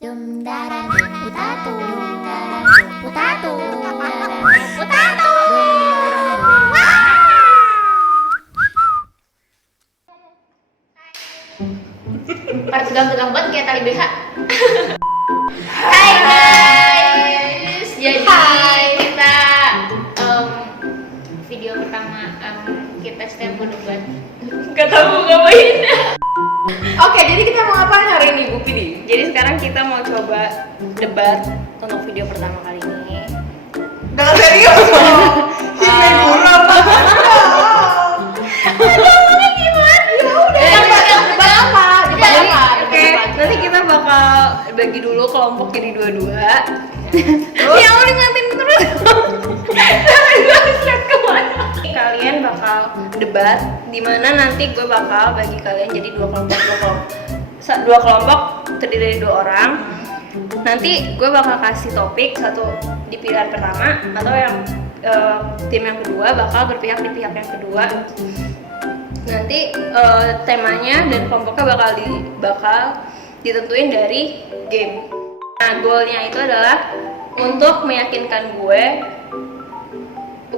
Dum da da dum putato, dum da da dum putato, dum da da dum putato. Pada tegang-tegang banget kayak tali BH. Hai guys, jadi kita video pertama kita stand for debat. Gak tahu mau ngapain. Oke, jadi kita mau ngapain hari ini, Bu Pidi? Jadi sekarang kita mau coba debat untuk video pertama kali ini. Dengan serius dong. Kita guru apa? Nanti kita bakal bagi dulu kelompok jadi dua-dua. Ya udah ngatin terus. Lihat kemana? Kalian bakal debat, dimana nanti gue bakal bagi kalian jadi dua kelompok terdiri dari 2 orang. Nanti gue bakal kasih topik satu di pilihan pertama, atau yang tim yang kedua bakal berpihak di pihak yang kedua. Nanti temanya dan kelompoknya bakal ditentuin dari game. Nah, goalnya itu adalah untuk meyakinkan gue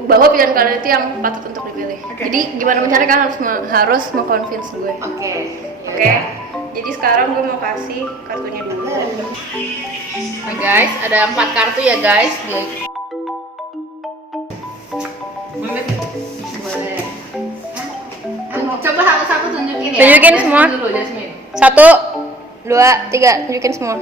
bahwa pilihan kalian itu yang patut untuk dipilih. Okay. Jadi gimana caranya kalian harus meng-convince gue. Oke. Jadi sekarang gue mau kasih kartunya dulu. Nah guys, ada 4 kartu ya guys. Boleh. Coba satu-satu tunjukin ya. Tunjukin semua. Dulu, Jasmine. 1, 2, 3, tunjukin semua.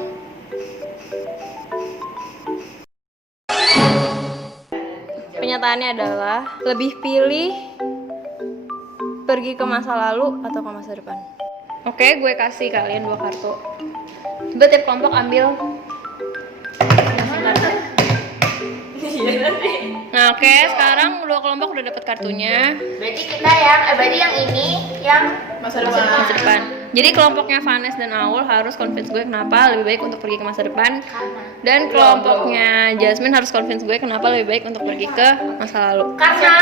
Pernyataannya adalah lebih pilih pergi ke masa lalu atau ke masa depan. Oke, gue kasih kalian 2 kartu. Coba tiap kelompok ambil. Nah, oke, sekarang 2 kelompok udah dapat kartunya. Berarti kita berarti yang ini yang Masa depan. Masa depan. Jadi kelompoknya Vanes dan Aul harus convince gue kenapa lebih baik untuk pergi ke masa depan. Dan kelompoknya Jasmine harus convince gue kenapa lebih baik untuk pergi ke masa lalu. karena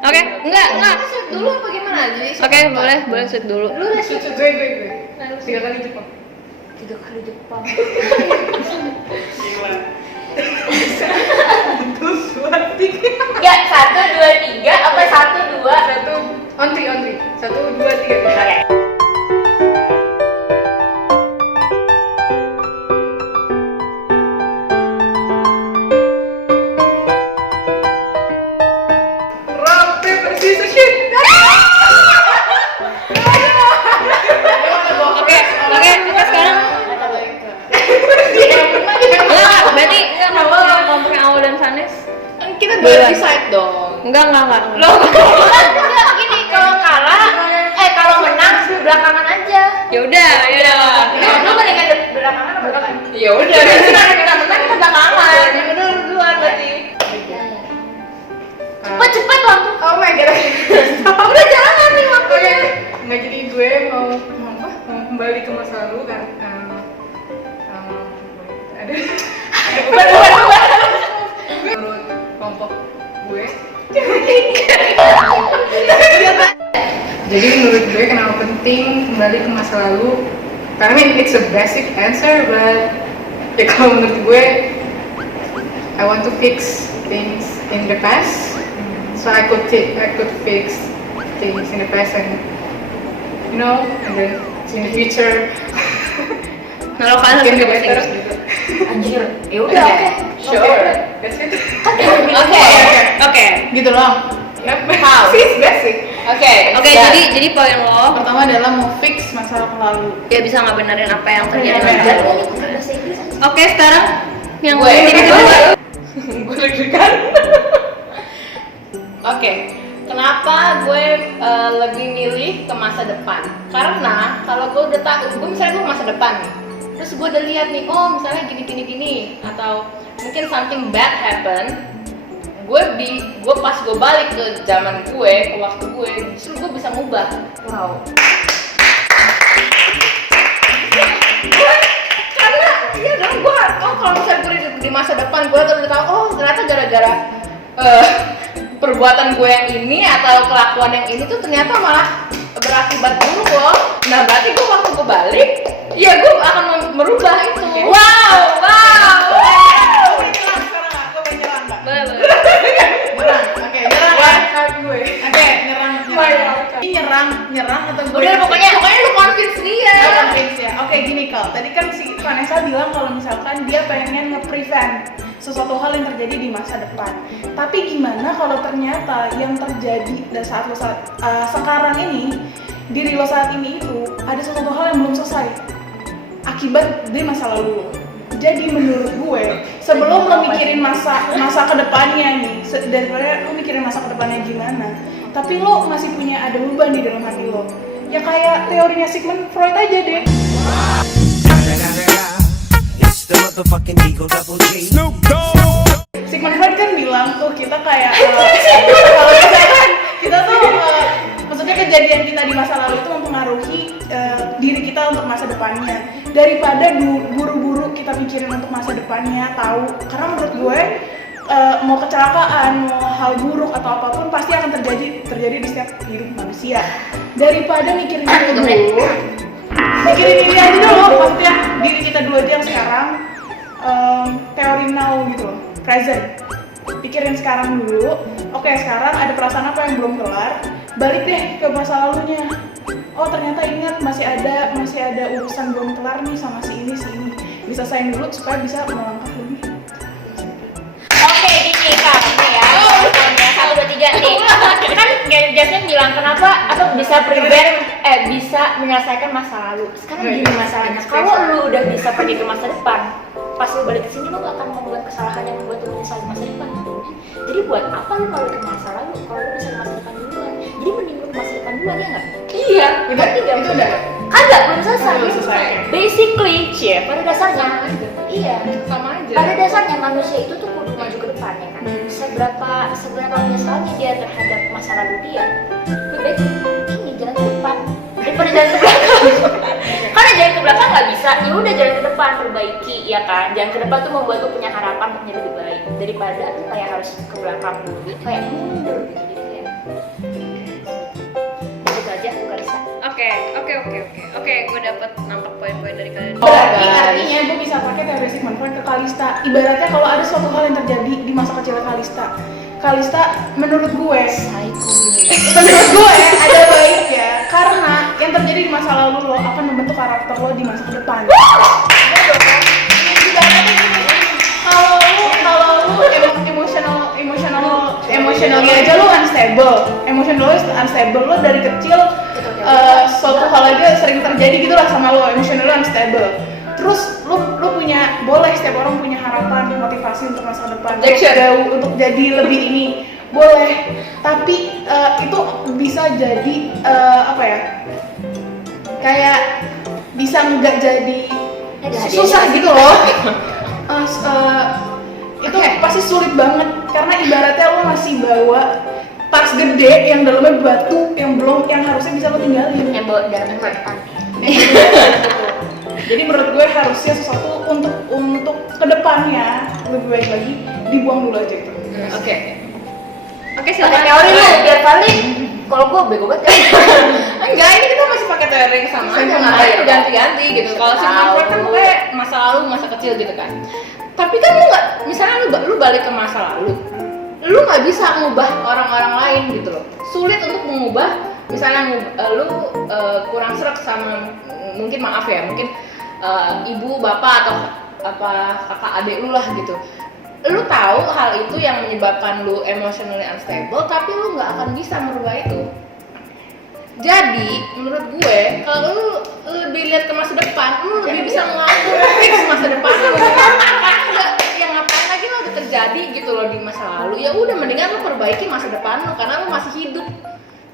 Oke, enggak. Shoot dulu apa gimana? Jadi Oke, boleh shoot dulu. Lu udah shoot gue. 3 kali Jepang. 3 kali Jepang. Ya 1, 2, 3 apa 1, 2? On 3. 1, 2, 3. Rock, paper, scissors, shoot. Oke, kita sekarang berarti kelompoknya Aul dan Vanes. Kita Boleh. boleh decide dong. Enggak. Enggak gini, kalau kalah kalau menang belakangan aja. Ya udah. Lu mendingan belakangan apa belakangan? Ya udah, kita menang kita belakangan. Yang bener duluan berarti. Cepet waktu. Oh my god. Udah jalan nih waktunya. Nggak, jadi gue mau kembali ke masa lalu kan. Ada. Menurut kelompok gue. Jadi menurut gue kenapa penting kembali ke masa lalu? Karena it's a basic answer, but ya kalau menurut gue, I want to fix things in the past, so I could fix things in the past and and then in the future. Nah, lo kan Can harus be pakai better. bahasa Inggris juga. Anjir. Ya udah oke. Sure. That's it. Oke. Gitu loh. Yep. How? It's basic. Oke, jadi poin lo Pertama adalah mau fix masalah lalu. dia bisa nggak benerin apa yang terjadi. Bahasa Inggris. Oke, sekarang yang Gue tim kedua. Gue deg-degan. Oke, kenapa gue lebih milih ke masa depan? Karena kalau gue udah tahu, misalnya gue masa depan nih, terus gue udah lihat nih, oh misalnya gini, atau mungkin something bad happen, gue pas gue balik ke zaman gue, ke waktu gue, justru gue bisa ngubah. Wow. Karena iya dong, gue kalau misalnya gue di masa depan gue udah tahu, oh ternyata gara-gara perbuatan gue yang ini atau kelakuan yang ini tuh ternyata malah berakibat buruk loh. Nah berarti gue waktu gue balik, ya gue akan merubah itu. Kal, tadi kan si Vanessa bilang kalau misalkan dia pengen nge-prevent sesuatu hal yang terjadi di masa depan. Tapi gimana kalau ternyata yang terjadi sekarang ini, diri lo saat ini itu ada sesuatu hal yang belum selesai akibat di masa lalu lo. Jadi menurut gue, sebelum lo mikirin masa kedepannya nih, daripada lo mikirin masa kedepannya gimana, tapi lo masih punya ada beban di dalam hati lo. Ya kayak teorinya Sigmund Freud aja deh. Sigmund Freud kan bilang tuh kita kayak kalau misalkan kita tuh maksudnya kejadian kita di masa lalu itu mempengaruhi diri kita untuk masa depannya. Daripada buru-buru kita mikirin untuk masa depannya, tahu, karena menurut gue mau kecelakaan, mau hal buruk atau apapun pasti akan terjadi di setiap hidup manusia. Daripada mikirin itu dulu, mikirin ini aja dulu, maksudnya diri kita dulu aja yang sekarang, teori now gitu loh, present. Pikirin sekarang dulu, oke sekarang ada perasaan apa yang belum kelar, balik deh ke masa lalunya. Oh ternyata ingat masih ada urusan belum kelar nih sama si ini, diselesain dulu supaya bisa melangkah lebih. Oke, gini Kak, ini ya. Pertanyaan 1, 2, 3 nih. Kan Jasmine bilang kenapa atau bisa bisa menyelesaikan masa lalu. Sekarang gini masalahnya, kalau lu udah bisa pergi ke masa depan, pas lu balik ke sini lu gak akan membuat kesalahan yang membuat lu menyesal di masa depan. Jadi buat apa lu balik ke masa lalu kalau lu bisa ke masa depan duluan? Jadi mending lu ke masa depan duluan ya nggak? Iya, udah, itu udah. Kagak, belum selesai. Belum selesai. Basically, pada dasarnya, iya. Sama aja. Pada dasarnya manusia itu tuh kudu maju ke depan ya kan. Seberapa menyesalnya dia terhadap masa lalu dia, lebih baik ini jalan ke depan daripada jalan ke belakang. Karena jalan ke belakang nggak bisa, ya udah jalan ke depan perbaiki ya kan. Jalan ke depan tuh membuat lu punya harapan untuk jadi lebih baik daripada tuh kayak harus ke belakang dulu, kayak mundur gitu. Jadi kayak itu aja bukan bisa. Oke, gue dapet nangkep poin-poin dari kalian. Berarti artinya gue bisa pakai teori Sigmund Freud ke Kalista. Ibaratnya kalau ada suatu hal yang terjadi di masa kecil Kalista menurut gue ada baiknya karena yang terjadi di masa lalu lo akan membentuk karakter lo di masa depan. Kalau lu emosionalnya aja lu unstable, lo dari kecil suatu hal aja sering terjadi gitu lah sama lo, emosionalnya unstable. Terus lu punya, boleh setiap orang punya harapan, motivasi untuk masa depan, untuk jadi lebih ini, boleh. Tapi itu bisa jadi apa ya? Kayak bisa nggak jadi susah gitu loh. Itu pasti sulit banget karena ibaratnya lo masih bawa tas gede yang dalamnya batu yang harusnya bisa lo tinggalin. Yang bawa dalam depan. Jadi menurut gue harusnya sesuatu untuk kedepannya lebih baik lagi dibuang dulu aja itu. Oke, Pakai silakan. teori lu biar paling kalau gue bego banget. Enggak, ini kita masih pakai teori yang sama aja, ngapain ganti-ganti gitu. Kalau Sigmund Freud kan pokoknya masa lalu, masa kecil gitu kan. Tapi kan lu nggak, misalnya lu balik ke masa lalu, lu nggak bisa ngubah orang-orang lain gitu loh. Sulit untuk mengubah, misalnya lu kurang serak sama, mungkin maaf ya, mungkin ibu, bapak atau apa kakak adik lu lah gitu. Lu tahu hal itu yang menyebabkan lu emotionally unstable, tapi lu nggak akan bisa merubah itu. Jadi menurut gue kalau lu lebih lihat ke masa depan, lu lebih bisa fix masa depan lu. Enggak, yang ngapain lagi lo udah terjadi gitu loh di masa lalu. Ya udah mendingan lu perbaiki masa depan lu karena lu masih hidup,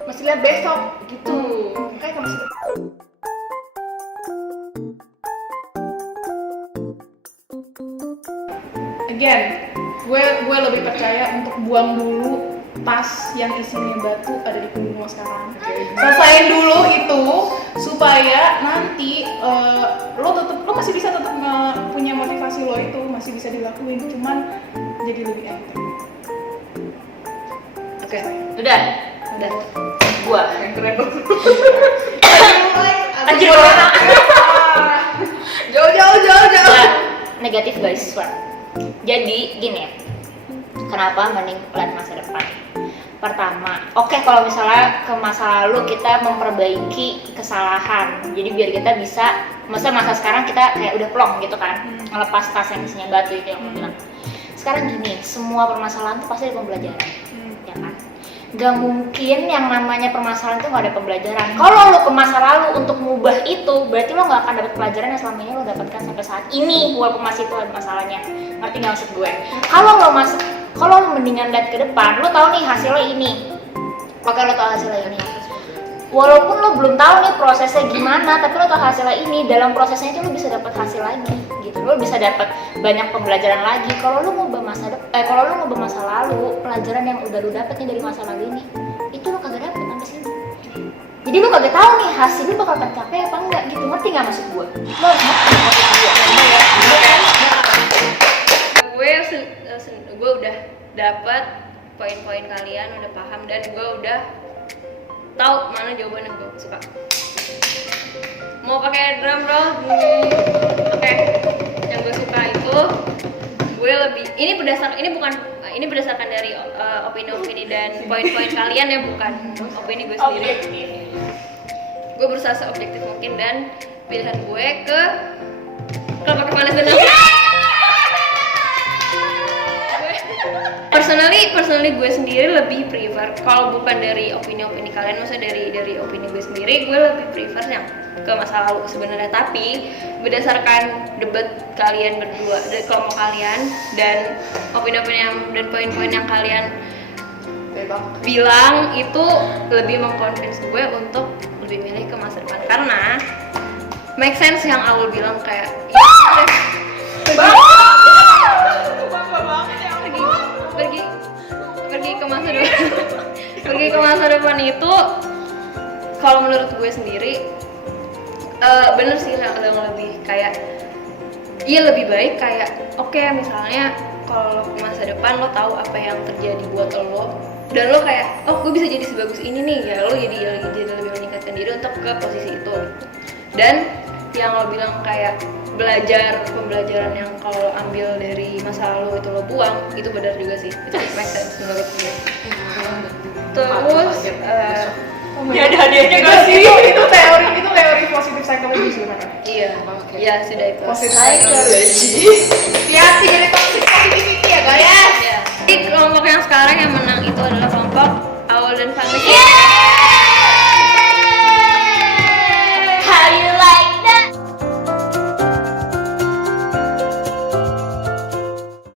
masih lihat besok gitu. Kayak ke masa depan. Again, gue lebih percaya untuk buang dulu tas yang isinya batu ada di punggung lo sekarang. Selesain dulu itu supaya nanti lo masih bisa tetap punya motivasi lo itu masih bisa dilakuin, cuman jadi lebih enteng. Oke. Udah. Gua. Yang keren banget. Anjir orang. Jauh. Negatif guys, swear. Jadi gini ya. Kenapa mending lihat masa depan? Pertama, oke, kalau misalnya ke masa lalu kita memperbaiki kesalahan, jadi biar kita bisa masa sekarang kita kayak udah plong gitu kan, ngelepas tas yang isinya batu itu yang aku bilang. Sekarang gini, semua permasalahan tuh pasti ada pembelajaran, ya kan? Gak mungkin yang namanya permasalahan itu gak ada pembelajaran. Kalau lo ke masa lalu untuk mengubah itu, berarti lo gak akan dapat pelajaran yang selama ini lo dapatkan sampai saat ini, walaupun masih itu ada masalahnya. Ngerti gak maksud gue? Kalau lo mendingan lihat ke depan, lo tahu nih hasilnya ini. Oke, lo tahu hasilnya ini. Walaupun lo belum tahu nih prosesnya gimana, tapi lo tahu hasilnya ini. Dalam prosesnya itu lo bisa dapat hasil lagi, gitu. Lo bisa dapat banyak pembelajaran lagi. Kalau lo ngubah masa lalu, pelajaran yang udah lo dapetnya dari masa lalu ini, itu lo kagak dapet sampai sini. Jadi lo kagak tahu nih hasil lo bakal tercapai apa enggak, gitu. Ngerti nggak maksud gue? Lo harus ngerti maksud gue. Gue udah dapat poin-poin kalian, udah paham, dan gue udah tahu mana jawaban yang gue suka. Mau pakai drum roll? Oke. Yang gue suka itu gue lebih ini berdasarkan dari opini-opini dan poin-poin kalian ya, bukan opini gue sendiri. Gue berusaha seobjektif mungkin, dan pilihan gue ke pakai panas dan personally gue sendiri lebih prefer, kalau bukan dari opini-opini kalian, maksudnya dari opini gue sendiri, gue lebih prefer yang ke masa lalu sebenarnya. Tapi berdasarkan debat kalian berdua, dari kelompok kalian, dan opini-opini dan poin-poin yang kalian bilang, itu lebih mengconvince gue untuk lebih milih ke masa depan, karena make sense yang Aul bilang kayak pergi ke masa depan itu, kalau menurut gue sendiri bener sih yang lebih kayak lebih baik kayak oke, misalnya kalau ke masa depan lo tahu apa yang terjadi buat lo, dan lo kayak gue bisa jadi sebagus ini nih, ya lo jadi lebih meningkatkan diri untuk ke posisi itu. Dan yang lo bilang kayak pembelajaran yang kalau ambil dari masa lalu itu lo buang, itu benar juga sih, itu make sense menurut gue. Terus Ya ada hadiahnya nggak sih? Itu teori positif psikologi sebenarnya. iya sudah itu. Positif psikologi. Ya, sih jadi toxic positivity ya guys. Jadi kelompok yang sekarang yang menang